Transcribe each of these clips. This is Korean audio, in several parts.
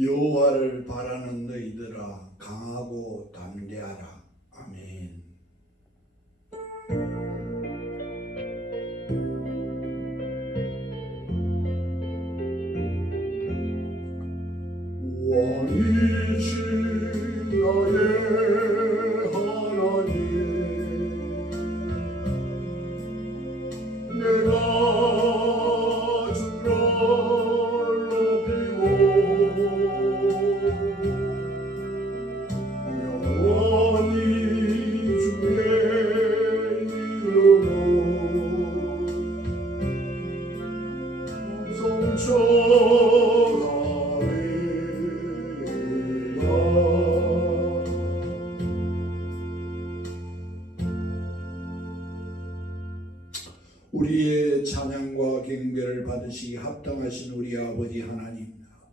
여호와를 바라는 너희들아 강하고 담대하라. 아멘. 왕이신 나의 하나님, 내가 주를 높이고 영원히 주의 이름으로 성천하리라. 우리의 찬양과 경배를 받으시기 합당하신 우리 아버지 하나님,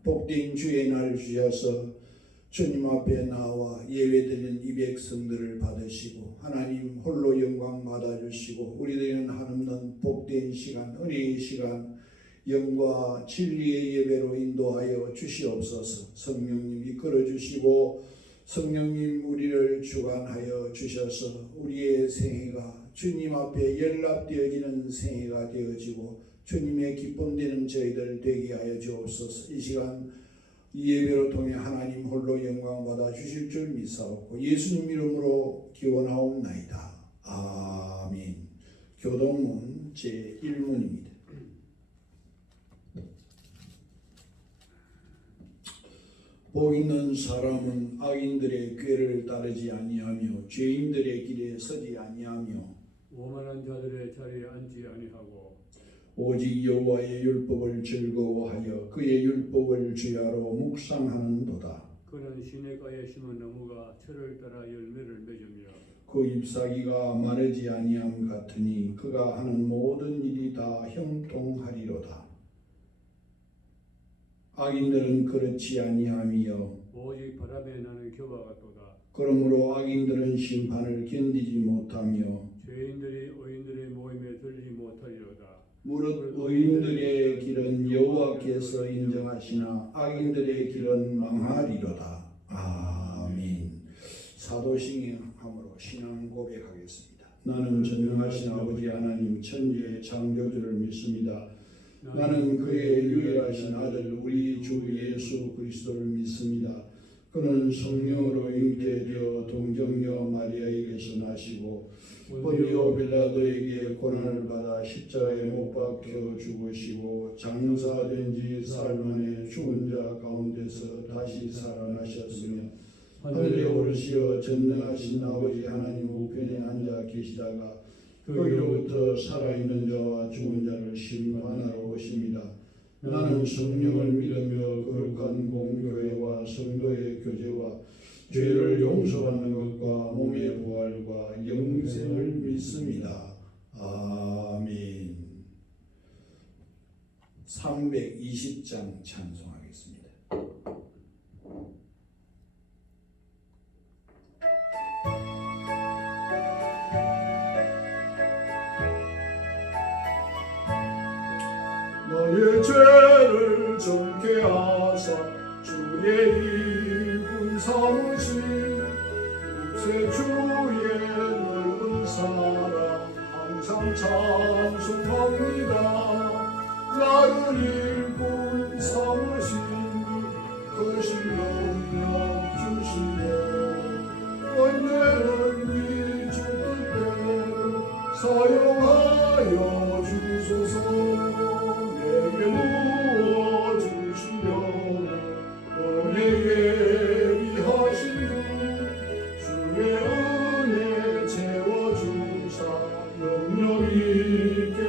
복된 주의 날 주셔서 주님 앞에 나와 예배드리는 이 백성들을 받으시고 하나님 홀로 영광 받아주시고 우리들은 한없는 복된 시간, 은혜의 시간, 영과 진리의 예배로 인도하여 주시옵소서. 성령님 이끌어 주시고 성령님 우리를 주관하여 주셔서 우리의 생애가 주님 앞에 연락되어지는 생애가 되어지고 주님의 기쁨되는 저희들 되게 하여 주옵소서. 이 시간 이 예배로 통해 하나님 홀로 영광 받아 주실 줄 믿사옵고 예수님 이름으로 기원하옵나이다. 아멘. 교동문 제1문입니다. 복 있는 사람은 악인들의 꾀를 따르지 아니하며 죄인들의 길에 서지 아니하며 오만한 자들의 자리에 앉지 아니하고 오직 여호와의 율법을 즐거워하여 그의 율법을 주야로 묵상하는도다. 그는 시냇가에 심은 나무가 철을 따라 열매를 맺으며 그 잎사귀가 마르지 아니함 같으니 그가 하는 모든 일이 다 형통하리로다. 악인들은 그렇지 아니하며 오직 바람에 나는 겨와 같도다. 그러므로 악인들은 심판을 견디지 못하며 죄인들이 의인들의 모임에 들지 못하리로다. 무릇 의인들의 길은 여호와께서 인정하시나 악인들의 길은 망하리로다. 아멘. 사도신앙함으로 신앙 고백하겠습니다. 나는 전능하신 아버지 하나님 천지의 창조주를 믿습니다. 나는 그의 유일하신 아들 우리 주 예수 그리스도를 믿습니다. 그는 성령으로 잉태되어 동정녀 마리아에게서 나시고 본디오 빌라도에게 고난을 받아 십자가에 못 박혀 죽으시고 장사된 지 사흘 만에 죽은 자 가운데서 다시 살아나셨으며 하늘에 오르시어 전능하신 아버지 하나님 우편에 앉아 계시다가 거기로부터 살아있는 자와 죽은 자를 심판하러 오십니다. 나는 성령을 믿으며 거룩한 공교회와 성도의 교제와 죄를 용서받는 것과 몸의 부활과 영생을 믿습니다. 아멘. 320장 찬송하겠습니다. 너의 죄를 정케 하사 주의 일꾼 삼으신 새 주의 넓은 사랑 항상 찬송합니다. 나를 일꾼 삼으신 크신 능력 주시고 언제는 이 주 뜻대로 사용하여 주소서. 부어주시려 은혜에 비하신 주의 은혜 채워주사 능력 있게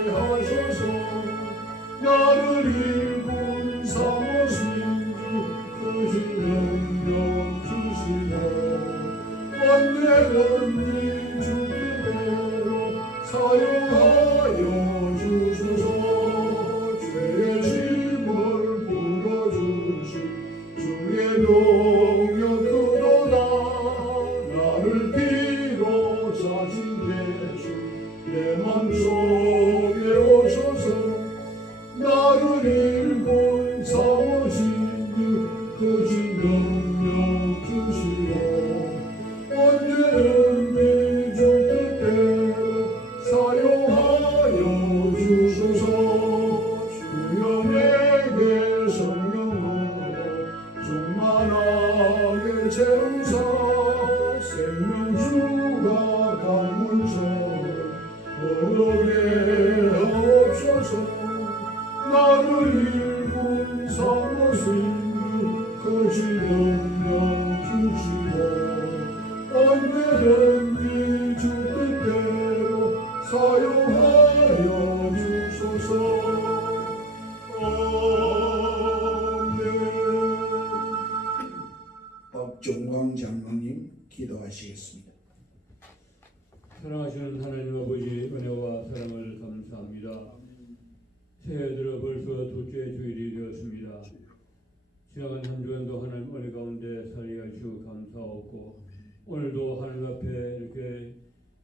지나간 한 주간도 하나님 은혜 가운데 살게 하시고 감사하고 오늘도 하나님 앞에 이렇게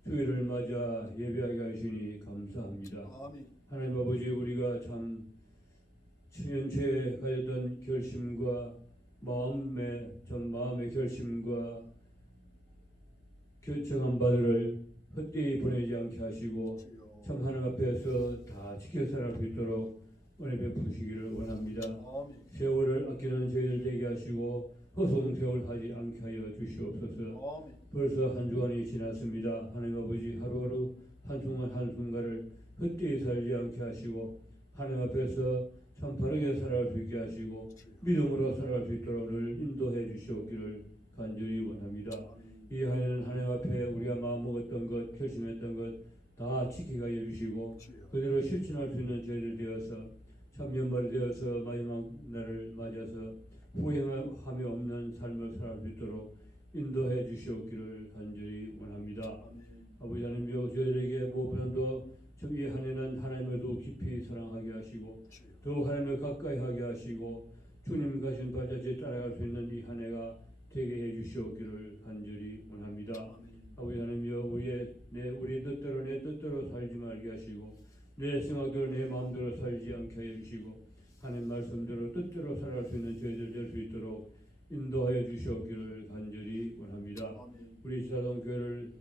주일을 맞아 예배하게 하시니 감사합니다. 아멘. 하나님 아버지, 우리가 참 7년째 가졌던 결심과 마음의 결심과 결정한 바를 헛되이 보내지 않게 하시고 참 하나님 앞에서 다 지켜 살아갈 수 있도록 은혜 베푸시기를 원합니다. 아멘. 세월을 아끼는 저희들 되게 하시고 허송세월 하지 않게 하여 주시옵소서. 아멘. 벌써 한 주간이 지났습니다. 하나님 아버지, 하루하루 한순간 한순간을 헛되이 살지 않게 하시고 하나님 앞에서 참 바르게 살아갈 수 있게 하시고 믿음으로 살아갈 수 있도록 늘 인도해 주시옵기를 간절히 원합니다. 이 한 해는 하나님 앞에 우리가 마음먹었던 것, 결심했던 것 다 지키게 하여 주시고 그대로 실천할 수 있는 저희들 되어서 참 연말이 되어서 마지막 날을 맞아서 후회함이 없는 삶을 살아갈 수 있도록 인도해 주시옵기를 간절히 원합니다. 아버지 하나님여, 저희들에게 무엇보다도 참 이 한 해는 하나님을 더 깊이 사랑하게 하시고 더 하나님을 가까이 하게 하시고 주님 가신 발자취에 따라갈 수 있는 이 한 해가 되게 해 주시옵기를 간절히 원합니다. 아버지 하나님여, 우리 뜻대로 내 뜻대로 살지 말게 하시고 내 생각대로 내 마음대로 살지 않게 하여 주시고 하나님 말씀대로 뜻대로 살아갈 수 있는 저희들 될 수 있도록 인도하여 주시옵기를 간절히 원합니다. 우리 지사동 교회를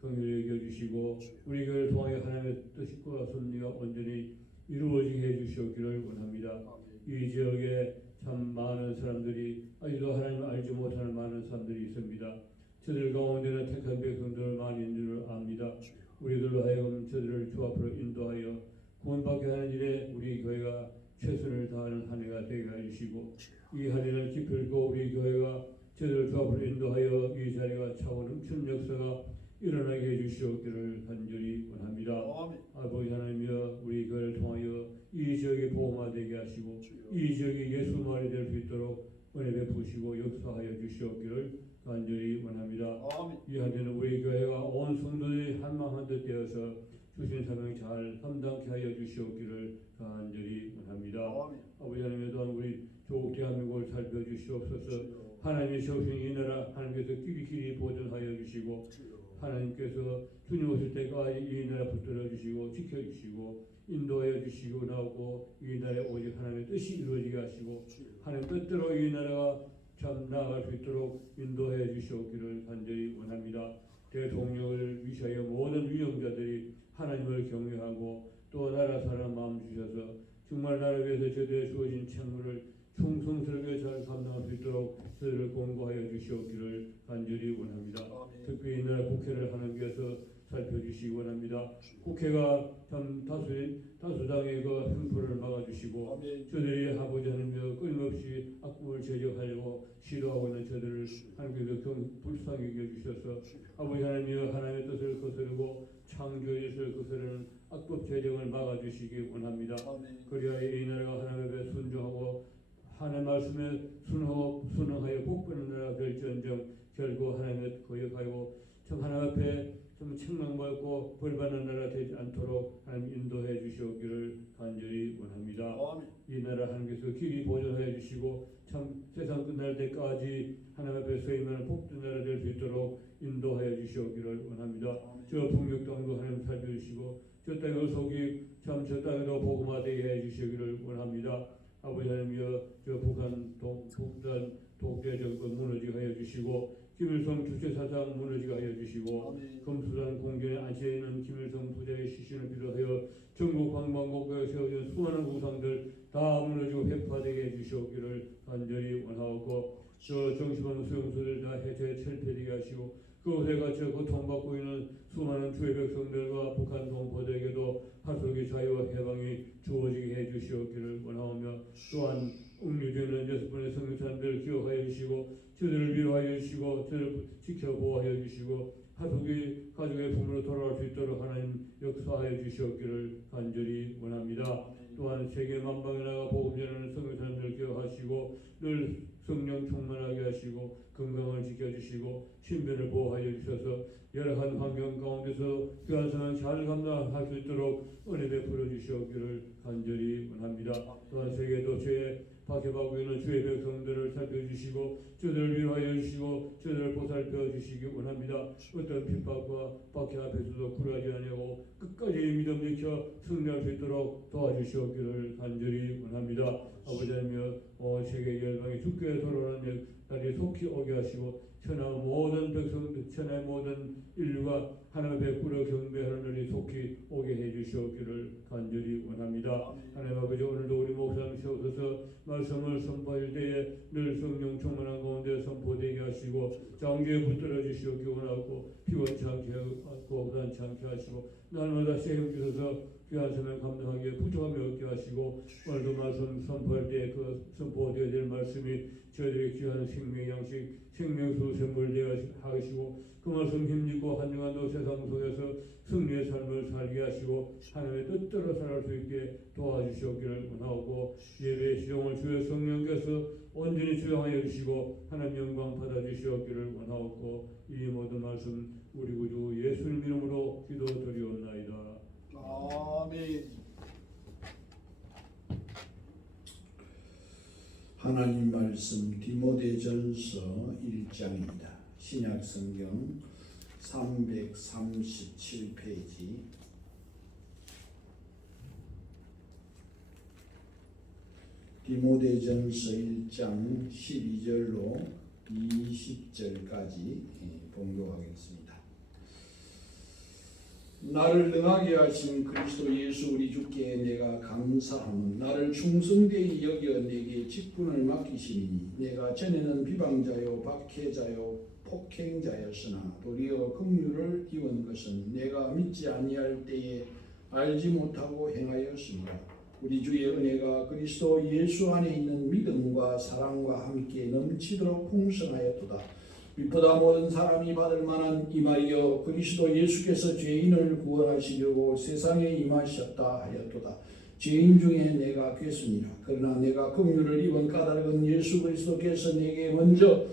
긍휼히 여겨주시고 우리 교회를 통하여 하나님의 뜻과 섭리가 온전히 이루어지게 해주시옵기를 원합니다. 이 지역에 참 많은 사람들이 아직도 하나님을 알지 못하는 많은 사람들이 있습니다. 저들 가운데는 택한 백성들 많이 있는 줄 압니다. 우리들로 하여금 저들을 주 앞으로 인도하여 구원받게 하는 일에 우리 교회가 최선을 다하는 한 해가 되게 해주시고 이 한 해를 기필코 우리 교회가 저들을 주 앞으로 인도하여 이 자리가 차고 넘치는 역사가 일어나게 해주시옵기를 간절히 원합니다. 아버지 하나님이여, 우리 교회를 통하여 이 지역이 복음화되게 하시고 이 지역이 예수 마을이 될 수 있도록 은혜 베푸시고 역사하여 주시옵기를 간절히 원합니다. 이 한 해는 우리 교회가 온 성도들이 한마음 한뜻 되어서 주신 사명 잘 감당케 하여 주시옵기를 간절히 원합니다. 아버지 하나님, 또한 우리 조국 대한민국을 살펴주시옵소서. 하나님이 세우신 이 나라 하나님께서 길이 보존하여 주시고 하나님께서 주님 오실 때까지 이 나라 붙들어 주시고 지켜주시고 인도하여 주시고 나오고 이 나라에 오직 하나님의 뜻이 이루어지게 하시고 하나님 뜻대로 이 나라가 참 나아갈 수 있도록 인도해 주시옵기를 간절히 원합니다. 대통령을 위시하여 모든 위정자들이 하나님을 경외하고 또 나라 사랑 마음 주셔서 정말 나를 위해서 저들의 주어진 책무를 충성스럽게 잘 감당할 수 있도록 저들을 공고하여 주시옵기를 간절히 원합니다. 특별히 이 나라 국회를 하나님께서 살펴주시기 원합니다. 국회가 참 다수당의 그 횡포를 막아주시고 저들이 아버지 하나님여 끊임없이 악법을 제정하려고 시도하고 있는 저들을 하나님께서 불쌍히 여겨주셔서 아버지 하나님여, 하나님의 뜻을 거스르고 창조의 뜻을 거스르는 악법 제정을 막아주시기 원합니다. 그리하여 이 나라가 하나님 앞에 순종하고 하나님 말씀에 순응하여 복받는 나라가 될지언정 결국 하나님의 거역하고 참 하나님 앞에 좀 책망받고 벌받는 나라 되지 않도록 하나님 인도해 주시옵기를 간절히 원합니다. 이 나라 하나님께서 길이 보존하여 주시고 참 세상 끝날 때까지 하나님 앞에 서 있는 복된 나라 될 수 있도록 인도하여 주시옵기를 원합니다. 저 북녘 땅도 하나님 살펴주시고 저 땅의 속이 참 저 땅에도 복음화되게 해 주시기를 원합니다. 아버지 하나님이여, 저 북한 독재 정권 무너지게 하여 주시고 김일성 주체 사상 무너지게 하여 주시고 금수산 공전에 안치해 있는 김일성 부자의 시신을 비롯하여 전국 방방곡곡에 세워진 수많은 우상들 다 무너지고 회파되게 해주시옵기를 간절히 원하옵고 저 정신없는 수용소들 다 해체 철폐되게 하시고 그곳에 갇혀 고통받고 있는 수많은 주의 백성들과 북한 동포들에게도 하속의 자유와 해방이 주어지게 해주시옵기를 원하오며 또한 옥류되는 6분의 성교사님들을 기억하여 주시고 저들을 위로하여 주시고 저들을 지켜보호하여 주시고 하속의 가족의 품으로 돌아올 수 있도록 하나님 역사하여 주시옵기를 간절히 원합니다. 또한 세계 만방에 나가 복음 전하는 성교사님들을 기억하시고 늘 성령 충만하게 하시고 건강을 지켜주시고 신변을 보호하여 주셔서 열악한 환경 가운데서 귀한 사명 잘 감당할 수 있도록 은혜 베풀어 주시옵기를 간절히 원합니다. 또한 세계 도처에 박해받고 있는 주의 백성들을 살펴주시고 저들을 위로하여 주시고 저들을 보살펴 주시기 원합니다. 어떤 핍박과 박해 앞에서도 굴하지 아니하고 끝까지 믿음 지켜 승리할 수 있도록 도와주시옵기를 간절히 원합니다. 아버지 하나님, 온 세계 열방이 주께 돌아오는 날이 속히 오게 하시고 천하 모든 백성들, 천하의 모든 인류가 하나님 앞에 꿇어 경배하는 날이 속히 오게 해주시옵기를 간절히 원합니다. 하나님 아버지, 오늘도 우리 목사님 세우셔서 말씀을 선포할 때에 늘 성령 충만한 가운데 선포되게 하시고 장기에 붙들어 주시옵기 원하고 피곤치 않게 하고 부단치 않게 하시고 날마다 세움 주셔서 귀한 사명 감당하기에 부족함이 없게 하시고 오늘도 말씀 선포할 때 그 선포되어야 될 말씀이 저희들의 귀한 생명 양식 생명수 선물되어 하시고 그 말씀 힘입고 한영한도 세상 속에서 승리의 삶을 살게 하시고 하나님의 뜻대로 살아갈 수 있게 도와주시옵기를 원하고 예배의 시종을 주의 성령께서 온전히 주장하여 주시고 하나님 영광 받아주시옵기를 원하옵고 이 모든 말씀 우리 구주 예수님 이름으로 기도드리옵나이다. 아멘. 하나님 말씀 디모데전서 1장입니다. 신약성경 337페이지 디모데전서 1장 12절로 20절까지 봉독하겠습니다. 나를 능하게 하신 그리스도 예수 우리 주께 내가 감사하노니 나를 충성되이 여겨 내게 직분을 맡기시니 내가 전에는 비방자요 박해자요 폭행자였으나 도리어 긍휼을 입은 것은 내가 믿지 아니할 때에 알지 못하고 행하였으므로 우리 주의 은혜가 그리스도 예수 안에 있는 믿음과 사랑과 함께 넘치도록 풍성하였도다. 빛보다 모든 사람이 받을 만한 이 말이여 그리스도 예수께서 죄인을 구원하시려고 세상에 임하셨다 하였도다. 죄인 중에 내가 괴순이라. 그러나 내가 긍휼을 입은 까닭은 예수 그리스도께서 내게 먼저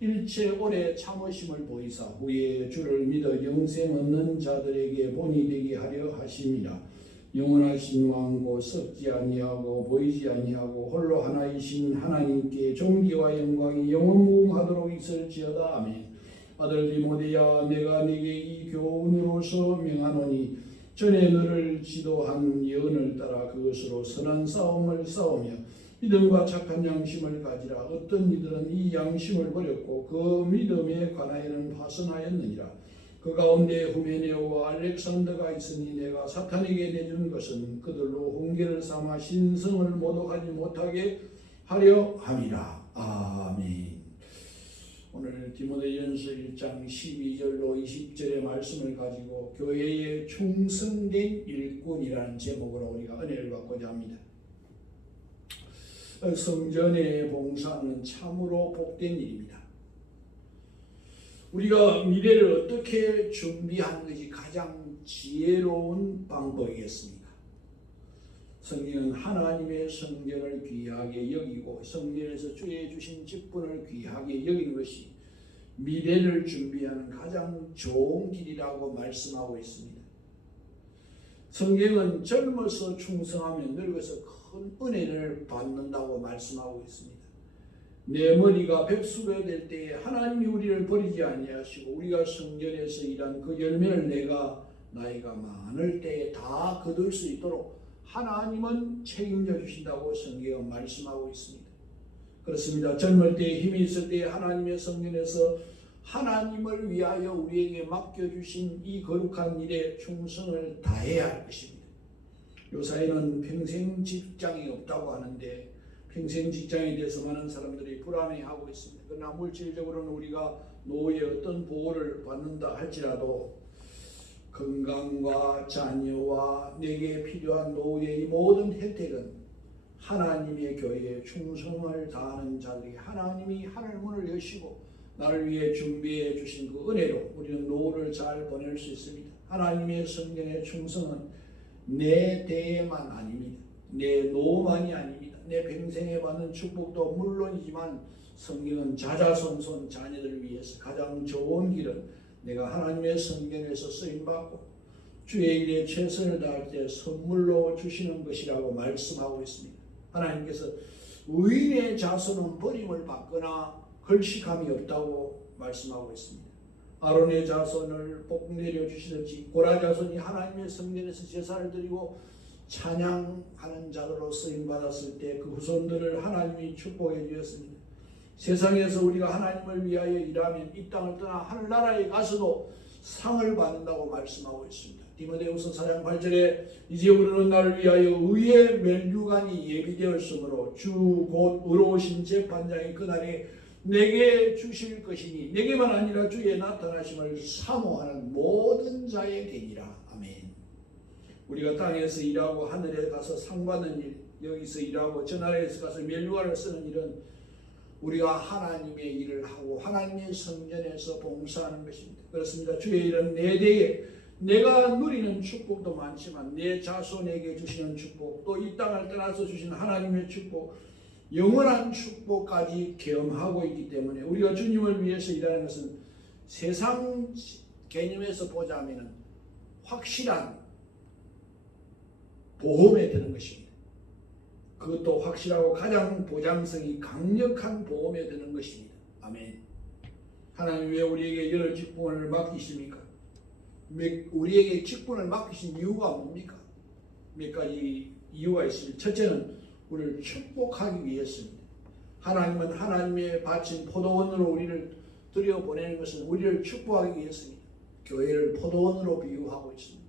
일체 오래 참으심을 보이사 후에 주를 믿어 영생 얻는 자들에게 본이 되게 하려 하심이라. 영원하신 왕고 썩지 아니하고 보이지 아니하고 홀로 하나이신 하나님께 존귀와 영광이 영원무궁하도록 있을지어다. 아멘. 아들 디모데야, 내가 네게 이 교훈으로서 명하노니 전에 너를 지도한 예언을 따라 그것으로 선한 싸움을 싸우며 믿음과 착한 양심을 가지라. 어떤 이들은 이 양심을 버렸고 그 믿음에 관하여는 파선하였느니라. 그 가운데 후메네오와 알렉산더가 있으니 내가 사탄에게 내준 것은 그들로 훈계를 삼아 신성을 모독하지 못하게 하려 함이라. 아멘. 오늘 디모데전서 1장 12절로 20절의 말씀을 가지고 교회에 충성된 일꾼이라는 제목으로 우리가 은혜를 받고자 합니다. 성전의 봉사는 참으로 복된 일입니다. 우리가 미래를 어떻게 준비하는 것이 가장 지혜로운 방법이겠습니까? 성경은 하나님의 성전을 귀하게 여기고 성전에서 주의 주신 직분을 귀하게 여기는 것이 미래를 준비하는 가장 좋은 길이라고 말씀하고 있습니다. 성경은 젊어서 충성하면 늙어서 큰 은혜를 받는다고 말씀하고 있습니다. 내 머리가 백수가 될 때에 하나님이 우리를 버리지 아니하시고 우리가 성전에서 일한 그 열매를 내가 나이가 많을 때에 다 거둘 수 있도록 하나님은 책임져 주신다고 성경은 말씀하고 있습니다. 그렇습니다. 젊을 때에 힘이 있을 때에 하나님의 성전에서 하나님을 위하여 우리에게 맡겨주신 이 거룩한 일에 충성을 다해야 할 것입니다. 요사이는 평생 직장이 없다고 하는데 평생 직장에 대해서 많은 사람들이 불안해하고 있습니다. 그러나 물질적으로는 우리가 노후에 어떤 보호를 받는다 할지라도 건강과 자녀와 내게 필요한 노후의 이 모든 혜택은 하나님의 교회에 충성을 다하는 자들이 하나님이 하늘문을 여시고 나를 위해 준비해 주신 그 은혜로 우리는 노후를 잘 보낼 수 있습니다. 하나님의 성전의 충성은 내 대만 아닙니다. 내 노만이 아닙니다. 내 평생에 받는 축복도 물론이지만 성경은 자자손손 자녀들을 위해서 가장 좋은 길은 내가 하나님의 성경에서 쓰임받고 주의 일에 최선을 다할 때 선물로 주시는 것이라고 말씀하고 있습니다. 하나님께서 의인의 자손은 버림을 받거나 걸식함이 없다고 말씀하고 있습니다. 아론의 자손을 복 내려주시듯이 고라 자손이 하나님의 성전에서 제사를 드리고 찬양하는 자들로 쓰임받았을 때 그 후손들을 하나님이 축복해 주셨습니다. 세상에서 우리가 하나님을 위하여 일하면 이 땅을 떠나 하늘나라에 가서도 상을 받는다고 말씀하고 있습니다. 디모데후서 4장 8절에 이제 우리는 나를 위하여 의의 면류관이 예비되었으므로 주 곧 의로우신 재판장이 그날에 내게 주실 것이니 내게만 아니라 주의 나타나심을 사모하는 모든 자에 되니라. 아멘. 우리가 땅에서 일하고 하늘에 가서 상 받는 일, 여기서 일하고 저 나라에서 가서 면류관을 쓰는 일은 우리가 하나님의 일을 하고 하나님의 성전에서 봉사하는 것입니다. 그렇습니다. 주의 일은 내 대에 내가 누리는 축복도 많지만 내 자손에게 주시는 축복, 또 이 땅을 떠나서 주신 하나님의 축복, 영원한 축복까지 겸하고 있기 때문에 우리가 주님을 위해서 일하는 것은 세상 개념에서 보자면 확실한 보험에 드는 것입니다. 그것도 확실하고 가장 보장성이 강력한 보험에 드는 것입니다. 아멘. 하나님 왜 우리에게 여러 직분을 맡기십니까? 우리에게 직분을 맡기신 이유가 뭡니까? 몇 가지 이유가 있습니다. 첫째는 우리를 축복하기 위해서입니다. 하나님은 하나님의 바친 포도원으로 우리를 들여보내는 것은 우리를 축복하기 위해서입니다. 교회를 포도원으로 비유하고 있습니다.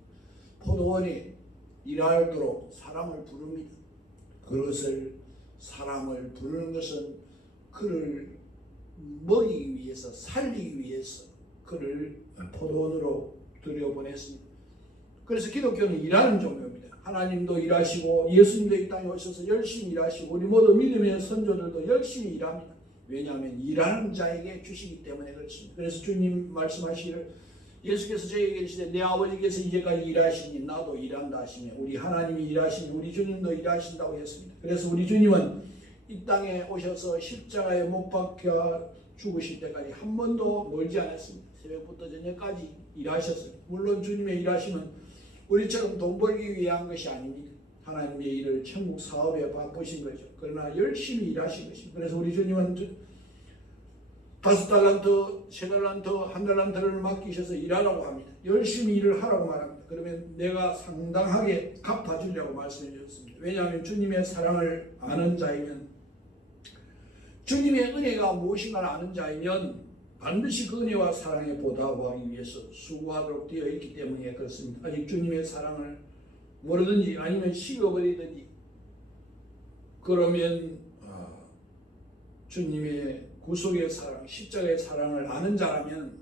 포도원이 일하도록 사람을 부릅니다. 그것을 사람을 부르는 것은 그를 먹이기 위해서, 살리기 위해서 그를 포도원으로 들여보냈습니다. 그래서 기독교는 일하는 종교입니다. 하나님도 일하시고 예수님도 이 땅에 오셔서 열심히 일하시고 우리 모두 믿음의 선조들도 열심히 일합니다. 왜냐하면 일하는 자에게 주시기 때문에 그렇습니다. 그래서 주님 말씀하시기를 예수께서 저에게 이르시되 내 아버지께서 이제까지 일하시니 나도 일한다 하시며 우리 하나님이 일하시니 우리 주님도 일하신다고 했습니다. 그래서 우리 주님은 이 땅에 오셔서 십자가에 못 박혀 죽으실 때까지 한 번도 놀지 않았습니다. 새벽부터 저녁까지 일하셨습니다. 물론 주님의 일하심은 우리처럼 돈 벌기 위한 것이 아닙니다. 하나님의 일을 천국 사업에 바쁘신 거죠. 그러나 열심히 일하신 것입니다. 그래서 우리 주님은 5달란트, 3달란트, 1달란트를 맡기셔서 일하라고 합니다. 열심히 일을 하라고 말합니다. 그러면 내가 상당하게 갚아주려고 말씀해 주셨습니다. 왜냐하면 주님의 사랑을 아는 자이면, 주님의 은혜가 무엇인가를 아는 자이면 반드시 그 은혜와 사랑에 보답하기 위해서 수고하도록 되어 있기 때문에 그렇습니다. 아직 주님의 사랑을 모르든지 아니면 식어버리든지 그러면 주님의 구속의 사랑, 십자가의 사랑을 아는 자라면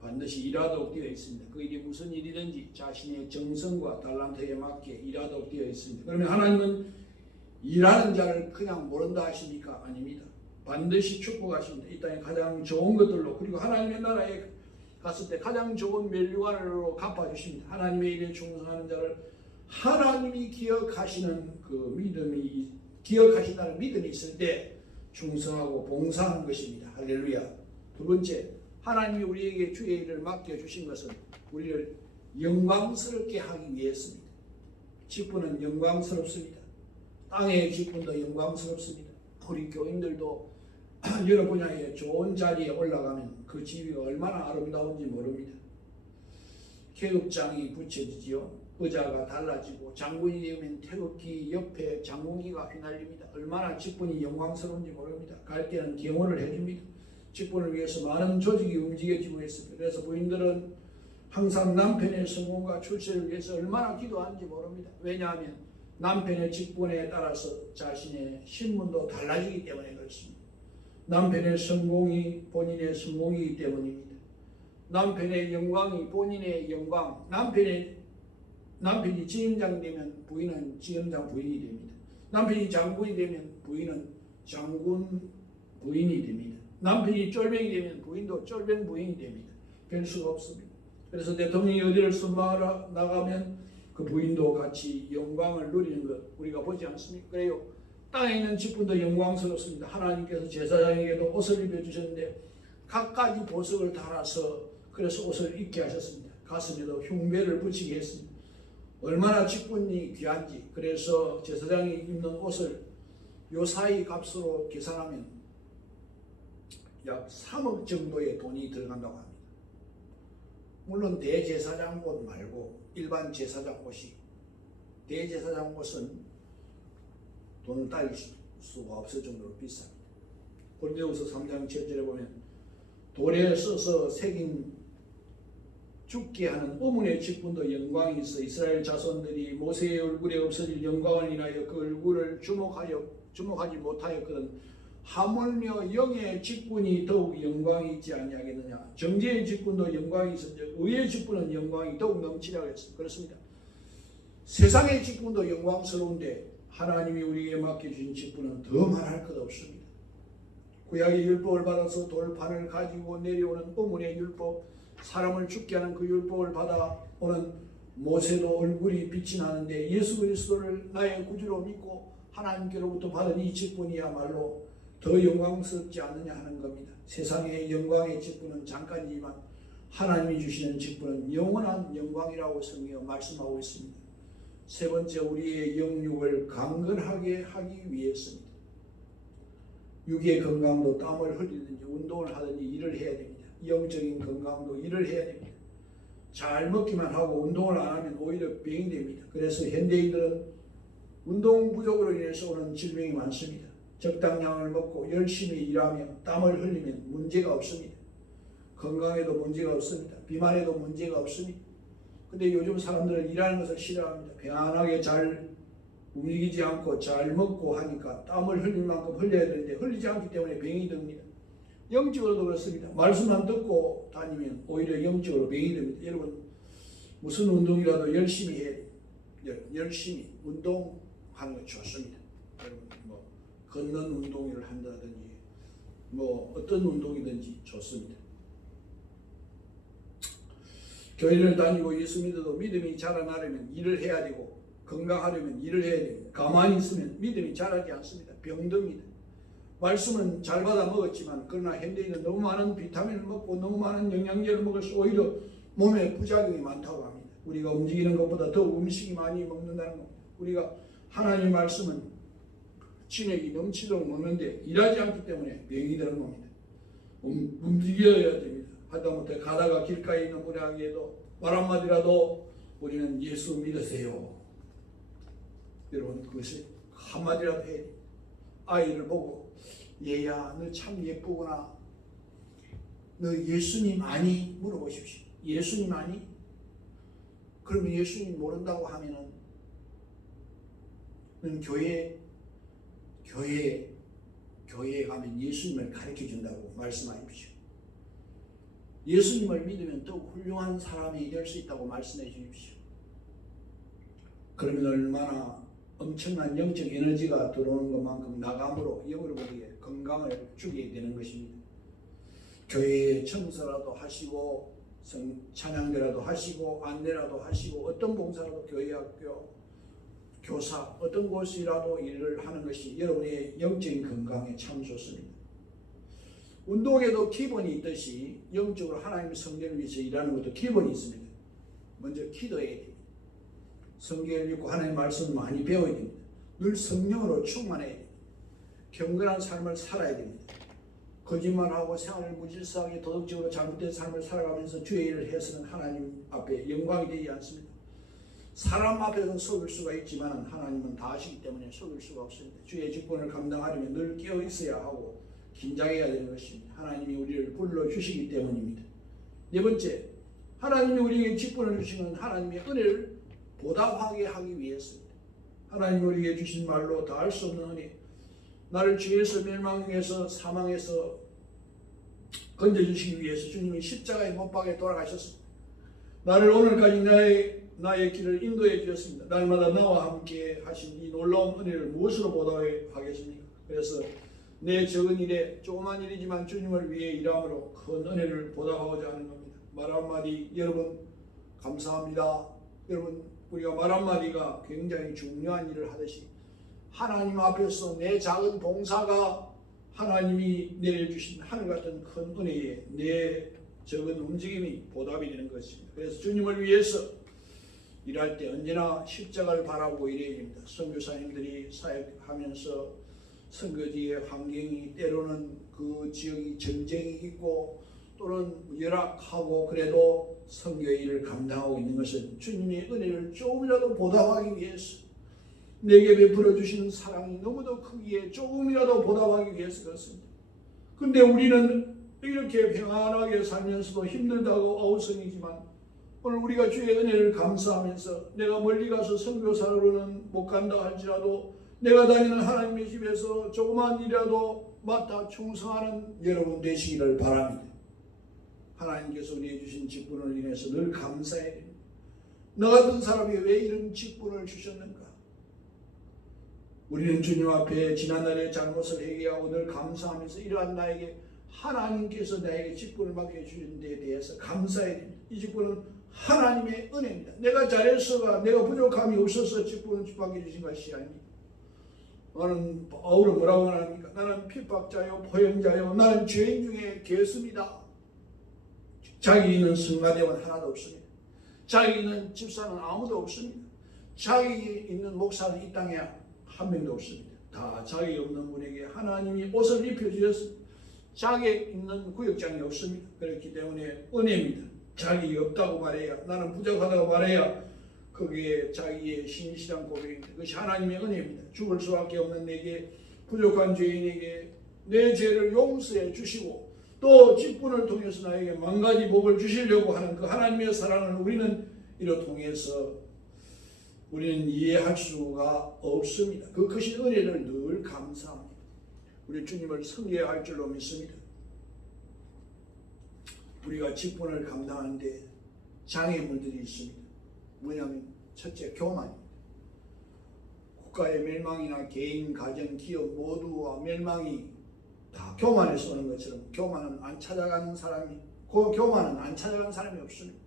반드시 일하도록 되어 있습니다. 그 일이 무슨 일이든지 자신의 정성과 달란트에 맞게 일하도록 되어 있습니다. 그러면 하나님은 일하는 자를 그냥 모른다 하십니까? 아닙니다. 반드시 축복하십니다. 이 땅에 가장 좋은 것들로, 그리고 하나님의 나라에 갔을 때 가장 좋은 면류관으로 갚아주십니다. 하나님의 일에 충성하는 자를 하나님이 기억하시는 그 믿음이, 기억하신다는 믿음이 있을 때 충성하고 봉사하는 것입니다. 할렐루야. 두 번째, 하나님이 우리에게 주의 일을 맡겨주신 것은 우리를 영광스럽게 하기 위해서입니다. 직분은 영광스럽습니다. 땅의 직분도 영광스럽습니다. 우리 교인들도 여러 분야에 좋은 자리에 올라가면 그 지위가 얼마나 아름다운지 모릅니다. 계급장이 붙여지지요. 의자가 달라지고 장군이 되면 태극기 옆에 장군기가 휘날립니다. 얼마나 직분이 영광스러운지 모릅니다. 갈 때는 경호를 해줍니다. 직분을 위해서 많은 조직이 움직여지고 있습니다. 그래서 부인들은 항상 남편의 성공과 출세를 위해서 얼마나 기도하는지 모릅니다. 왜냐하면 남편의 직분에 따라서 자신의 신분도 달라지기 때문에 그렇습니다. 남편의 성공이 본인의 성공이기 때문입니다. 남편의 영광이 본인의 영광, 남편이 지임장 되면 부인은 지임장 부인이 됩니다. 남편이 장군이 되면 부인은 장군 부인이 됩니다. 남편이 쫄병이 되면 부인도 쫄병 부인이 됩니다. 별 수가 없습니다. 그래서 대통령이 어디를 순방하러 나가면 그 부인도 같이 영광을 누리는 것 우리가 보지 않습니까? 그래요. 땅에 있는 직분도 영광스럽습니다. 하나님께서 제사장에게도 옷을 입혀주셨는데 갖가지 보석을 달아서 그래서 옷을 입게 하셨습니다. 가슴에도 흉배를 붙이게 했습니다. 얼마나 직분이 귀한지. 그래서 제사장이 입는 옷을 요 사이 값으로 계산하면 약 3억 정도의 돈이 들어간다고 합니다. 물론 대제사장 옷 말고 일반 제사장 옷이, 대제사장 옷은 돈을 따질 수가 없을 정도로 비쌉니다. 고린도후서 3장 7절에 보면 돌에 써서 새긴 죽게 하는 의문의 직분도 영광이 있어 이스라엘 자손들이 모세의 얼굴에 없어질 영광을 인하여 그 얼굴을 주목하지 못하였거든 하물며 영의 직분이 더욱 영광이 있지 아니하겠느냐. 정죄의 직분도 영광이 있었는데 의의 직분은 영광이 더욱 넘치라고 했습니다. 그렇습니다. 세상의 직분도 영광스러운데 하나님이 우리에게 맡겨주신 직분은 더 말할 것 없습니다. 구약의 율법을 받아서 돌판을 가지고 내려오는 의문의 율법, 사람을 죽게 하는 그 율법을 받아오는 모세도 얼굴이 빛이 나는데 예수 그리스도를 나의 구주로 믿고 하나님께로부터 받은 이 직분이야말로 더 영광스럽지 않느냐 하는 겁니다. 세상의 영광의 직분은 잠깐이지만 하나님이 주시는 직분은 영원한 영광이라고 성경에 말씀하고 있습니다. 세 번째, 우리의 영육을 강건하게 하기 위해서입니다. 육의 건강도 땀을 흘리든지 운동을 하든지 일을 해야 됩니다. 영적인 건강도 일을 해야 됩니다. 잘 먹기만 하고 운동을 안 하면 오히려 병이 됩니다. 그래서 현대인들은 운동 부족으로 인해서 오는 질병이 많습니다. 적당량을 먹고 열심히 일하며 땀을 흘리면 문제가 없습니다. 건강에도 문제가 없습니다. 비만에도 문제가 없습니다. 근데 요즘 사람들은 일하는 것을 싫어합니다. 편안하게 잘 움직이지 않고 잘 먹고 하니까 땀을 흘릴 만큼 흘려야 되는데 흘리지 않기 때문에 병이 듭니다. 영적으로도 그렇습니다. 말씀만 듣고 다니면 오히려 영적으로 병이 됩니다. 여러분 무슨 운동이라도 열심히 해야 돼요. 열심히 운동하는 거 좋습니다. 여러분 뭐 걷는 운동을 한다든지 뭐 어떤 운동이든지 좋습니다. 교회를 다니고 예수 믿어도 믿음이 자라나려면 일을 해야 되고 건강하려면 일을 해야 됩니다. 가만히 있으면 믿음이 자라지 않습니다. 병듭니다. 말씀은 잘 받아 먹었지만 그러나 현대인은 너무 많은 비타민을 먹고 너무 많은 영양제를 먹어서 오히려 몸에 부작용이 많다고 합니다. 우리가 움직이는 것보다 더 음식이 많이 먹는다는 겁니다. 우리가 하나님 말씀은 진액이 넘치도록 먹는데 일하지 않기 때문에 병이 되는 겁니다. 움직여야 됩니다. 하다못해 가다가 길가에 있는 분에게도 말 한마디라도 우리는 예수 믿으세요. 여러분 그것이 한마디라도 해야 됩니다. 아이를 보고 얘야 너 참 예쁘구나. 너 예수님 아니? 물어보십시오. 예수님 아니? 그러면 예수님 모른다고 하면은 교회에 가면 예수님을 가르쳐 준다고 말씀하십시오. 예수님을 믿으면 더욱 훌륭한 사람이 될 수 있다고 말씀해 주십시오. 그러면 얼마나 엄청난 영적 에너지가 들어오는 것만큼 나감으로 여러분에게 건강을 주게 되는 것입니다. 교회에 청소라도 하시고 찬양대라도 하시고 안내라도 하시고 어떤 봉사라도 교회 학교 교사 어떤 곳이라도 일을 하는 것이 여러분의 영적인 건강에 참 좋습니다. 운동에도 기본이 있듯이 영적으로 하나님의 성전을 위해서 일하는 것도 기본이 있습니다. 먼저 기도해야 됩니다. 성경을 읽고 하나님의 말씀을 많이 배워야 됩니다. 늘 성령으로 충만해야 됩니다. 경건한 삶을 살아야 됩니다. 거짓말하고 생활을 무질서하게 도덕적으로 잘못된 삶을 살아가면서 주의 일을 해서는 하나님 앞에 영광이 되지 않습니다. 사람 앞에서 속일 수가 있지만 하나님은 다 아시기 때문에 속일 수가 없습니다. 주의 직분을 감당하려면 늘 깨어 있어야 하고 긴장해야 되는 것입니다. 하나님이 우리를 불러주시기 때문입니다. 네 번째, 하나님이 우리에게 직분을 주시는 하나님의 은혜를 보답하게 하기 위해서입니다. 하나님이 우리에게 주신 말로 다 할 수 없는 은혜, 나를 죄에서 멸망에서 사망에서 건져주시기 위해서 주님이 십자가의 못박에 돌아가셨습니다. 나를 오늘까지 나의 길을 인도해 주셨습니다. 날마다 나와 함께 하신 이 놀라운 은혜를 무엇으로 보답하겠습니까? 그래서 내 적은 일에 조그만 일이지만 주님을 위해 일함으로 큰 은혜를 보답하고자 하는 겁니다. 말 한마디 여러분 감사합니다. 여러분 우리가 말 한마디가 굉장히 중요한 일을 하듯이 하나님 앞에서 내 작은 봉사가 하나님이 내려주신 하늘 같은 큰 은혜에 내 적은 움직임이 보답이 되는 것입니다. 그래서 주님을 위해서 일할 때 언제나 십자가를 바라보고 일해야 됩니다. 선교사님들이 사역하면서 선교지의 환경이 때로는 그 지역이 전쟁이 있고 또는 열악하고 그래도 선교의 일을 감당하고 있는 것은 주님의 은혜를 조금이라도 보답하기 위해서 내게 베풀어 주시는 사랑이 너무도 크기에 조금이라도 보답하기 위해서 그렇습니다. 근데 우리는 이렇게 평안하게 살면서도 힘들다고 아우성이지만 오늘 우리가 주의 은혜를 감사하면서 내가 멀리 가서 선교사로는 못 간다 할지라도 내가 다니는 하나님의 집에서 조그만 일이라도 맡아 충성하는 여러분 되시기를 바랍니다. 하나님께서 우리에게 주신 직분을 인해서 늘 감사해야 됩니다. 너 같은 사람이 왜 이런 직분을 주셨는가? 우리는 주님 앞에 지난날의 잘못을 회개하고 늘 감사하면서 이러한 나에게 하나님께서 나에게 직분을 맡겨주신 데에 대해서 감사해야 됩니다. 이 직분은 하나님의 은혜입니다. 내가 잘해서가 내가 부족함이 없어서 직분을 맡겨주신 것이 아닙니다. 나는 바울은 뭐라고 말합니까? 나는 핍박자요 포용자요 나는 죄인 중에 괴수입니다. 자기 있는 성가대원 하나도 없습니다. 자기 있는 집사는 아무도 없습니다. 자기 있는 목사는 이 땅에 한 명도 없습니다. 다 자기 없는 분에게 하나님이 옷을 입혀주셨습니다. 자기 있는 구역장이 없습니다. 그렇기 때문에 은혜입니다. 자기 없다고 말해야 나는 부족하다고 말해야 그게 자기의 신실한 고백입니다. 그것이 하나님의 은혜입니다. 죽을 수밖에 없는 내게 부족한 죄인에게 내 죄를 용서해 주시고 또 직분을 통해서 나에게 만가지 복을 주시려고 하는 그 하나님의 사랑을 우리는 이로 통해서 우리는 이해할 수가 없습니다. 그 크신 은혜를 늘 감사합니다. 우리 주님을 섬겨야 할 줄로 믿습니다. 우리가 직분을 감당하는데 장애물들이 있습니다. 뭐냐면 첫째 교만입니다. 국가의 멸망이나 개인, 가정, 기업 모두와 멸망이 다 교만에서 오는 것처럼 교만은 안 찾아가는 사람이 없습니다.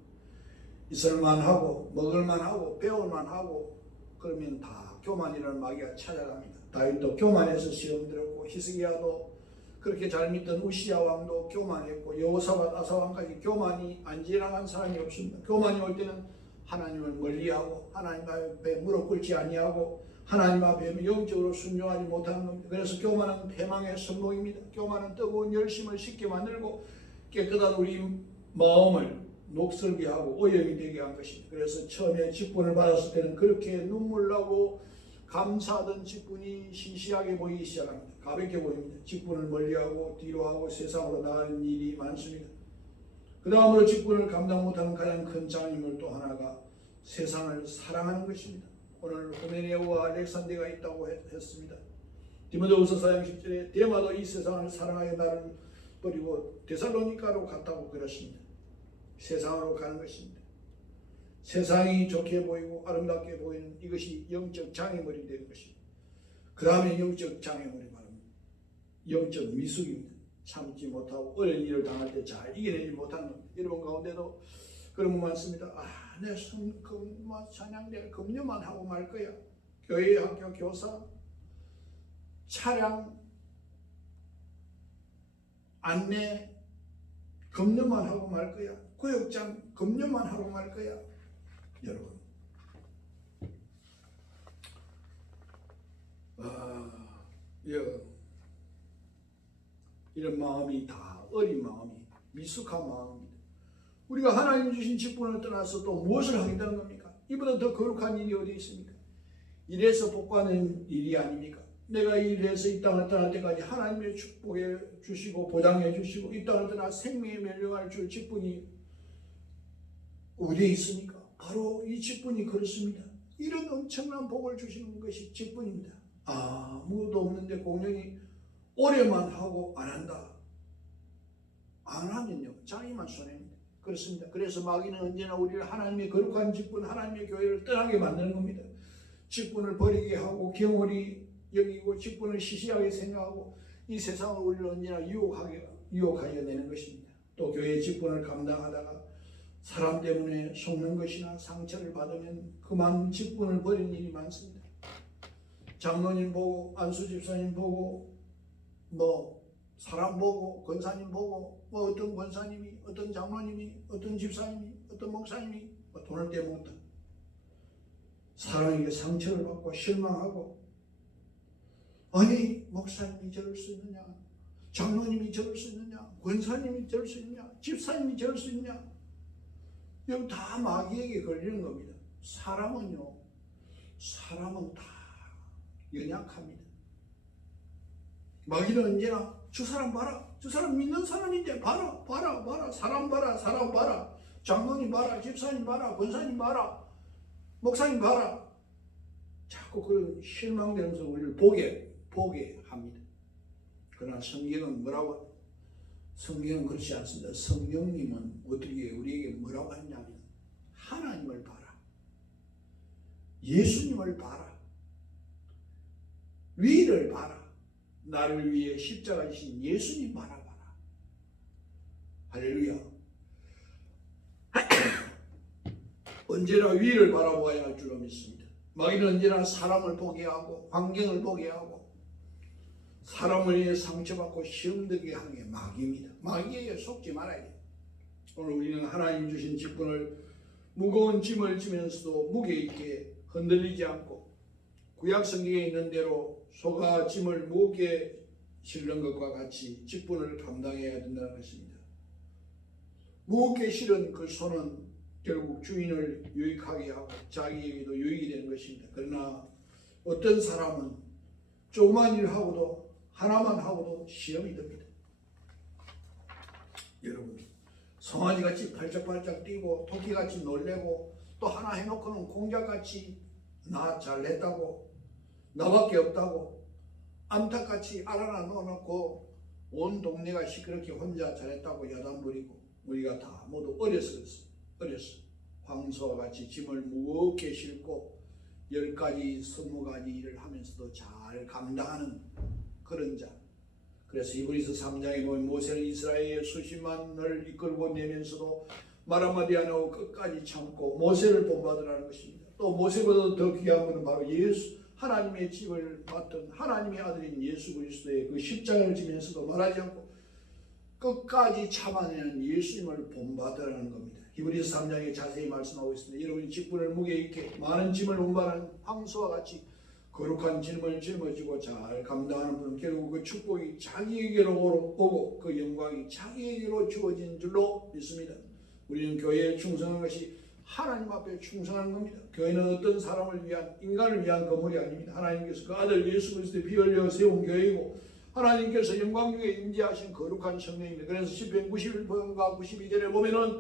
있을만 하고 먹을만 하고 배울만 하고 그러면 다 교만이라는 마귀가 찾아갑니다. 다윗도 교만해서 시험 들었고 히스기야도 그렇게 잘 믿던 우시야 왕도 교만했고 여호사밧 아사왕까지 교만이 안 지나간 사람이 없습니다. 교만이 올 때는 하나님을 멀리하고 하나님 앞에 무릎 꿇지 아니하고 하나님 앞에 영적으로 순종하지 못하는 겁니다. 그래서 교만은 패망의 선봉입니다. 교만은 뜨거운 열심을 쉽게 만들고 깨끗한 우리 마음을 녹슬게 하고 오염이 되게 한 것입니다. 그래서 처음에 직분을 받았을 때는 그렇게 눈물 나고 감사하던 직분이 시시하게 보이기 시작합니다. 가볍게 보입니다. 직분을 멀리하고 뒤로 하고 세상으로 나가는 일이 많습니다. 그 다음으로 직분을 감당 못하는 가장 큰 장애물 또 하나가 세상을 사랑하는 것입니다. 오늘 후메네오와 알렉산더가 있다고 했습니다. 디모데후서 4장 10절에 데마도 이 세상을 사랑하여 나를 버리고 데살로니가로 갔다고 그랬습니다. 세상으로 가는 것입니다. 세상이 좋게 보이고 아름답게 보이는 이것이 영적 장애물이 되는 것입니다. 그 다음에 영적 장애물이 말합니다. 영적 미숙입니다. 참지 못하고 어려운 일을 당할 때 잘 이겨내지 못하는 겁니다. 여러분 가운데도 그런 분 많습니다. 내 찬양 내가 금요만 하고 말 거야. 교회 학교 교사 차량 안내 금요만 하고 말 거야. 구역장 금요만 하고 말 거야. 여러분 이런 마음이 다 어린 마음이 미숙한 마음입니다. 우리가 하나님 주신 직분을 떠나서 또 무엇을 하겠다는 겁니까? 이보다 더 거룩한 일이 어디 있습니까? 이래서 복받는 일이 아닙니까? 내가 이래서 이 땅을 떠날 때까지 하나님의 축복해 주시고 보장해 주시고 이 땅을 떠나 생명의 멸류관을 줄 직분이 어디에 있습니까? 바로 이 직분이 그렇습니다. 이런 엄청난 복을 주시는 것이 직분입니다. 아무도 없는데 공연이 오래만 하고 안 한다. 안 하면요 자기만 손해입니다. 그렇습니다. 그래서 마귀는 언제나 우리를 하나님의 거룩한 직분, 하나님의 교회를 떠나게 만드는 겁니다. 직분을 버리게 하고 경홀히 여기고 직분을 시시하게 생각하고 이 세상을 우리를 언제나 유혹하여 내는 것입니다. 또 교회의 직분을 감당하다가 사람 때문에 속는 것이나 상처를 받으면 그만 직분을 버리는 일이 많습니다. 장로님 보고 안수 집사님 보고 뭐 사람 보고 권사님 보고 뭐 어떤 권사님이 어떤 장로님이 어떤 집사님이 어떤 목사님이 뭐 돈을 떼먹다 사람에게 상처를 받고 실망하고 아니 목사님이 저럴 수 있느냐 장로님이 저럴 수 있느냐 권사님이 저럴 수 있느냐 집사님이 저럴 수 있느냐 여기 다 마귀에게 걸리는 겁니다. 사람은 다 연약합니다. 마귀는 언제나 저 사람 봐라 저 사람 믿는 사람인데 봐라 사람 봐라 장로님 봐라 집사님 봐라 권사님 봐라 목사님 봐라 자꾸 그 실망되면서 우리를 보게 합니다. 그러나 성경은 뭐라고? 성경은 그렇지 않습니다. 성령님은 어떻게 우리에게 뭐라고 하냐면 하나님을 봐라 예수님을 봐라 위를 봐라 나를 위해 십자가 지신 예수님 바라봐라. 할렐루야. 언제나 위를 바라보아야 할 줄로 믿습니다. 마귀는 언제나 사람을 보게 하고 환경을 보게 하고 사람을 위해 상처받고 시험되게 하는 게 마귀입니다. 마귀에게 속지 말아야 돼요. 오늘 우리는 하나님 주신 직분을 무거운 짐을 지면서도 무게 있게 흔들리지 않고 구약 성경에 있는 대로 소가 짐을 무겁게 실는 것과 같이 직분을 감당해야 된다는 것입니다. 무겁게 실은 그 소는 결국 주인을 유익하게 하고 자기에게도 유익이 되는 것입니다. 그러나 어떤 사람은 조그만 일 하고도 하나만 하고도 시험이 됩니다. 여러분 송아지같이 발짝발짝 뛰고 토끼같이 놀래고 또 하나 해놓고는 공작같이 나 잘했다고 나밖에 없다고 암탉같이 알 하나 넣어놓고 온 동네가 시끄럽게 혼자 잘했다고 야단 부리고 우리가 다 모두 어려서 황소와 같이 짐을 무겁게 싣고 10가지 20가지 일을 하면서도 잘 감당하는 그런 자. 그래서 히브리서 3장에 보면 모세는 이스라엘의 수십만을 이끌고 내면서도 말 한마디 안 하고 끝까지 참고 모세를 본받으라는 것입니다. 또 모세보다 더 귀한 분은 바로 예수 하나님의 집을 맡은 하나님의 아들인 예수 그리스도의 그 십자가를 지면서도 말하지 않고 끝까지 참아내는 예수님을 본받으라는 겁니다. 히브리서 3장에 자세히 말씀하고 있습니다. 여러분이 직분을 무게 있게 많은 짐을 운반하는 황소와 같이 거룩한 짐을 짊어지고 잘 감당하는 분은 결국 그 축복이 자기에게로 오고 그 영광이 자기에게로 주어진 줄로 믿습니다. 우리는 교회에 충성한 것이 하나님 앞에 충성하는 겁니다. 교회는 어떤 사람을 위한 인간을 위한 건물이 아닙니다. 하나님께서 그 아들 예수 그리스도의 피 흘려 세운 교회이고 하나님께서 영광중에 임재하신 거룩한 성령입니다. 그래서 시편 91편과 92절에 보면은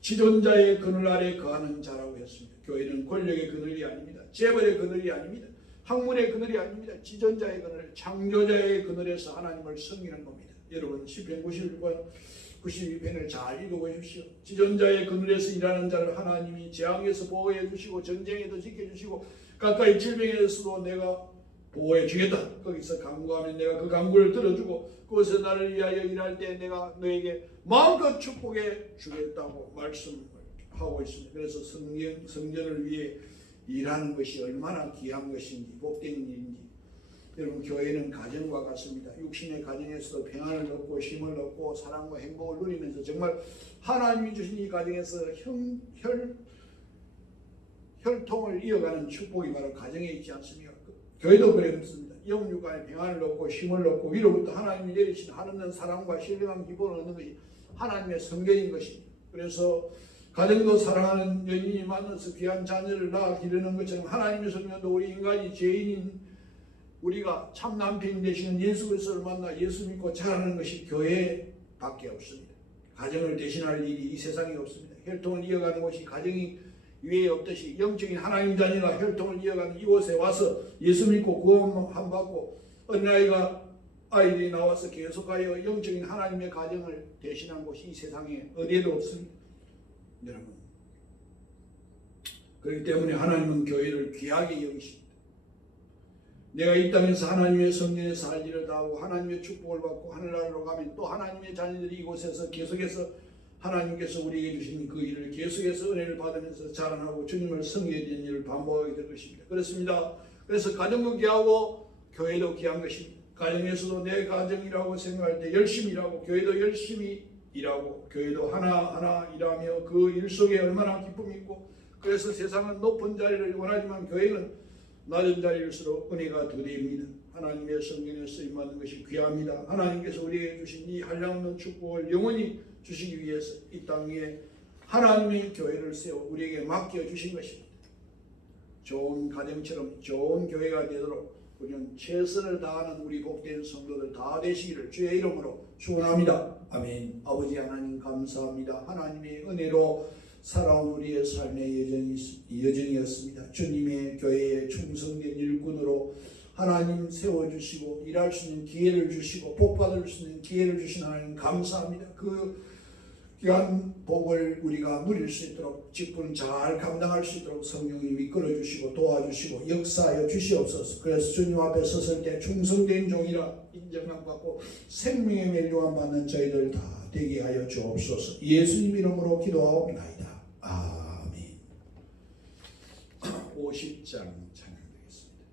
지존자의 그늘 아래 거하는 자라고 했습니다. 교회는 권력의 그늘이 아닙니다. 재벌의 그늘이 아닙니다. 학문의 그늘이 아닙니다. 지존자의 그늘, 창조자의 그늘에서 하나님을 섬기는 겁니다. 여러분 시편 91편 92편을 잘 읽어보십시오. 지존자의 그늘에서 일하는 자를 하나님이 재앙에서 보호해 주시고 전쟁에도 지켜주시고 가까이 질병에서도 내가 보호해 주겠다. 거기서 간구하면 내가 그 간구를 들어주고 그것에 나를 위하여 일할 때 내가 너에게 마음껏 축복해 주겠다고 말씀하고 있습니다. 그래서 성전을 위해 일하는 것이 얼마나 귀한 것인지 복된 일인지. 여러분 교회는 가정과 같습니다. 육신의 가정에서도 평안을 얻고 힘을 얻고 사랑과 행복을 누리면서 정말 하나님이 주신 이 가정에서 혈통을 이어가는 축복이 바로 가정에 있지 않습니까? 교회도 그랬습니다. 영육 간에 평안을 얻고 힘을 얻고 위로부터 하나님이 내리신 하늘은 사랑과 신령한 기본을 얻는 것이 하나님의 성결인 것입니다. 그래서 가정도 사랑하는 연인이 만나서 귀한 자녀를 낳아 기르는 것처럼 하나님의 성령도 우리 인간이 죄인인 우리가 참 남편 되시는 예수 그리스도를 만나 예수 믿고 자라는 것이 교회밖에 없습니다. 가정을 대신할 일이 이 세상에 없습니다. 혈통을 이어가는 것이 가정이 위에 없듯이 영적인 하나님 자녀가 혈통을 이어가는 이곳에 와서 예수 믿고 구원함 받고 아이들이 나와서 계속하여 영적인 하나님의 가정을 대신한 곳이 이 세상에 어디에도 없습니다. 여러분 그렇기 때문에 하나님은 교회를 귀하게 여기십니다. 내가 이 땅에서 하나님의 성전에 살기를 다하고 하나님의 축복을 받고 하늘나라로 가면 또 하나님의 자녀들이 이곳에서 계속해서 하나님께서 우리에게 주신 그 일을 계속해서 은혜를 받으면서 자라나고 주님을 섬기게 되는 일을 반복하게 될 것입니다. 그렇습니다. 그래서 가정도 귀하고 교회도 귀한 것입니다. 가정에서도 내 가정이라고 생각할 때 열심히 일하고 교회도 열심히 일하고 교회도 하나하나 일하며 그 일 속에 얼마나 기쁨이 있고, 그래서 세상은 높은 자리를 원하지만 교회는 낮은 자리일수록 은혜가 두 배입니다. 하나님의 성경에 쓰임받는 것이 귀합니다. 하나님께서 우리에게 주신 이 한량없는 축복을 영원히 주시기 위해서 이 땅 위에 하나님의 교회를 세워 우리에게 맡겨주신 것입니다. 좋은 가정처럼 좋은 교회가 되도록 우리는 최선을 다하는 우리 복된 성도들 다 되시기를 주의 이름으로 축원합니다. 아멘. 아버지 하나님 감사합니다. 하나님의 은혜로 살아온 우리의 삶의 여정이었습니다. 주님의 교회에 충성된 일꾼으로 하나님 세워주시고 일할 수 있는 기회를 주시고 복받을 수 있는 기회를 주신 하나님 감사합니다. 그 귀한 복을 우리가 누릴 수 있도록 직분 잘 감당할 수 있도록 성령님이 이끌어주시고 도와주시고 역사하여 주시옵소서. 그래서 주님 앞에 섰을 때 충성된 종이라 인정함 받고 생명의 멸류관 받는 저희들 다 되게 하여 주옵소서. 예수님 이름으로 기도하옵나이다. 아멘. 50장 찬양되겠습니다.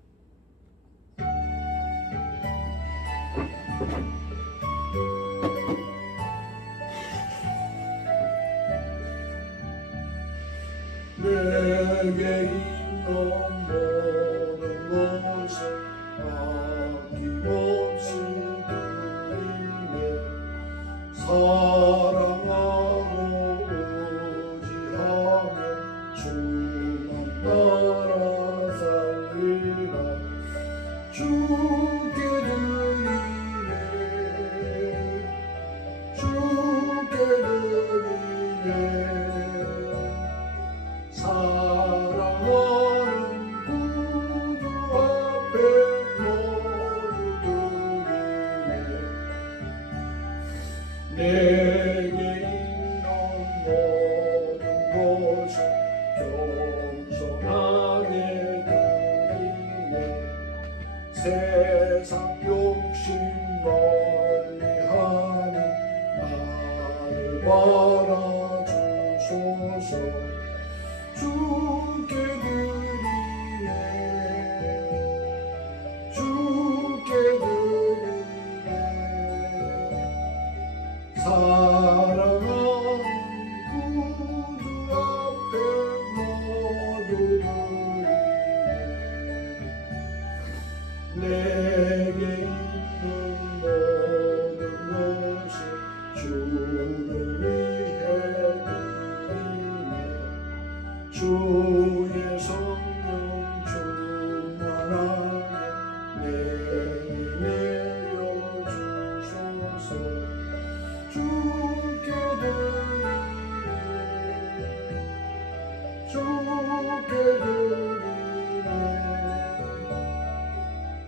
내게 있는 모든 것을 아낌없이 드리네. 사랑하고 의지하며 주만 따라 살리라. 주께 드리네. 주께 드리네. 사랑하는 구주 앞에 모두 드리네. 내게 있는 모든 것을 겸손하게 드리네. 세상 욕심 멀리하니 나를 바라주소서. 주께 드리네. 주께 드리네. 사랑하는 구주 앞에 모두 드리네. 내게 있는 모든 것을 주를 위해 드리네. 주의 성령 충만하게 내려 주소서. 주께 드리네. 주께 드리네.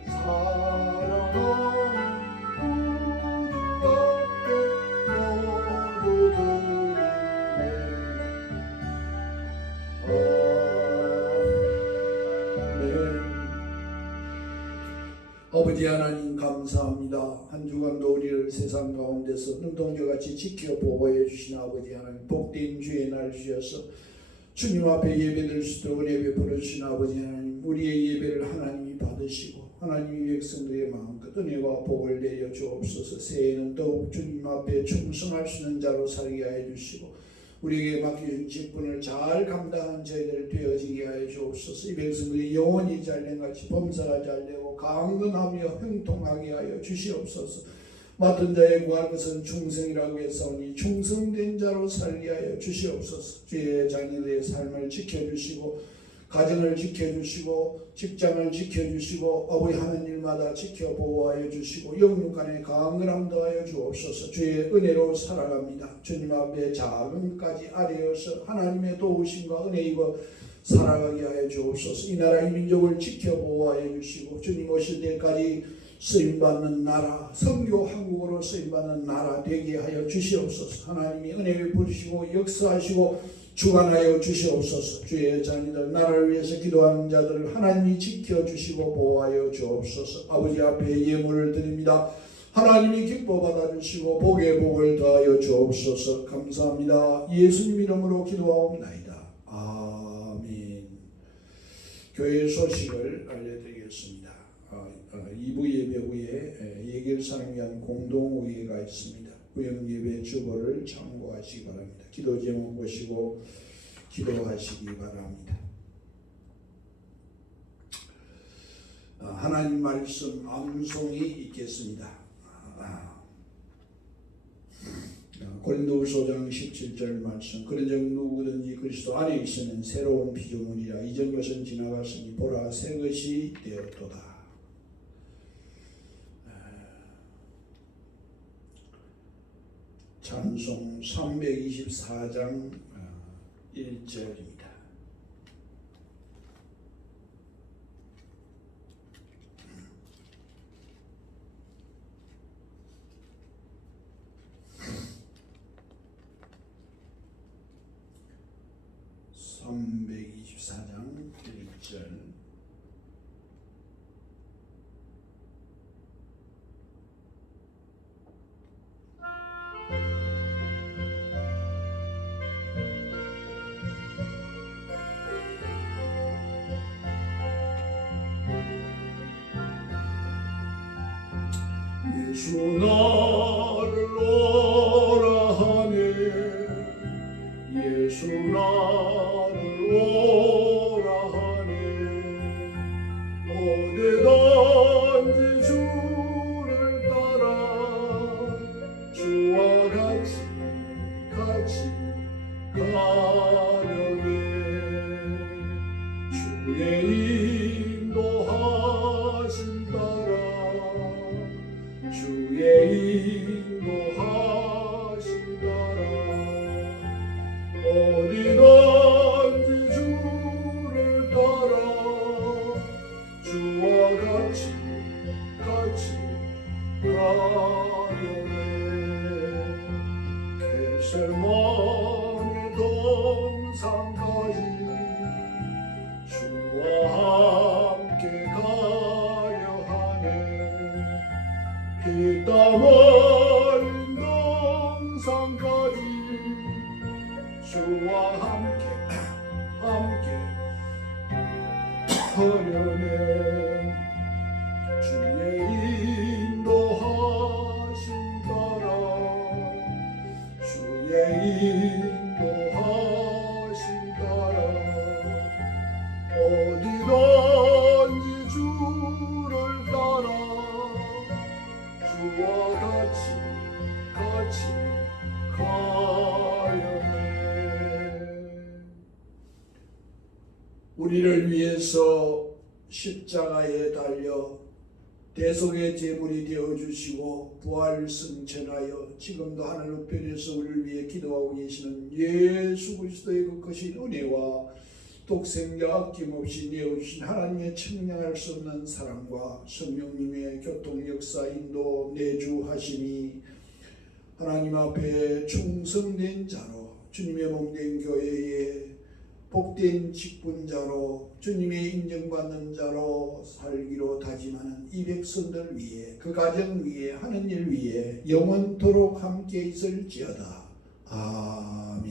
사랑하는 구주 앞에 모두 드리네. 아버지 하나님 감사합니다. 한 주간도 우리를 세상 가운데서 눈동자같이 지켜 보호해 주신 아버지 하나님, 복된 주의 날 주셔서 주님 앞에 예배드릴 수 있도록 은혜 베풀어 주신 아버지 하나님, 우리의 예배를 하나님이 받으시고 하나님의 백성들의 마음껏 은혜와 복을 내려 주옵소서. 새해에는 더욱 주님 앞에 충성할 수 있는 자로 살게 하여 주시고 우리에게 맡겨준 직분을 잘 감당하는 저희들 되어지게 하여 주옵소서. 이 백성들이 영원히 잘된같이 범사가 잘되고 강건하며 형통하게 하여 주시옵소서. 맡은 자의 구할 것은 충성이라고 했사오니 충성된 자로 살게 하여 주시옵소서. 주의 자녀들의 삶을 지켜주시고 가정을 지켜주시고 직장을 지켜주시고 아버지 하는 일마다 지켜 보호하여 주시고 영육간에 강건함 더하여 주옵소서. 주의 은혜로 살아갑니다. 주님 앞에 작은 것까지 아뢰어서 하나님의 도우심과 은혜 입어 살아가게 하여 주옵소서. 이 나라 이 민족을 지켜 보호하여 주시고 주님 오실 때까지 쓰임받는 나라, 선교 한국으로 쓰임받는 나라 되게 하여 주시옵소서. 하나님이 은혜 베푸시고 역사하시고 주관하여 주시옵소서. 주의 자녀들 나라를 위해서 기도하는 자들을 하나님이 지켜주시고 보호하여 주옵소서. 아버지 앞에 예물을 드립니다. 하나님이 기뻐 받아주시고 복의 복을 더하여 주옵소서. 감사합니다. 예수님 이름으로 기도하옵나이다. 아멘. 교회 소식을 알려드리겠습니다. 드리겠습니다. 2부 예배 후에 예결사를 위한 공동의회가 있습니다. 구역 예배 주보를 참고하시기 바랍니다. 기도 제목 보시고 기도하시기 바랍니다. 하나님 말씀 암송이 있겠습니다. 고린도후서 5장 17절 말씀. 그런즉 누구든지 그리스도 안에 있으면 새로운 피조물이라 이전 것은 지나갔으니 보라 새 것이 되었도다. 찬송 324장 1절입니다. (324장 1절) 예수 나를 오라 하네 예수 나를 오라 하네 어디든지 주를 따라 주와 같이 가려네 주의 인도하심 따라 주의 인도하심 따라 어디든지 주를 따라 주와 같이 가려네 겟세마네 동산까지 주와 함께 가려 하네 피땀 흘린 동산까지 주와 함께 하려네 주의 인도하심 따라 주의 인도하심 따라 어디든지 주를 따라 주와 같이 가려네 우리를 위해서 십자가에 달려 대속의 제물이 되어주시고 부활 승천하여 지금도 하늘 우편에서 우리를 위해 기도하고 계시는 예수 그리스도의 그 크신 은혜와 독생자 아낌없이 내어주신 하나님의 측량할 수 없는 사랑과 성령님의 교통 역사 인도 내주하심이 하나님 앞에 충성된 자로 주님의 몸된 교회에 복된 직분자로 주님의 인정받는 자로 살기로 다짐하는 이 백성들 위해 그 가정 위해 하는 일 위해 영원토록 함께 있을지어다. 아멘.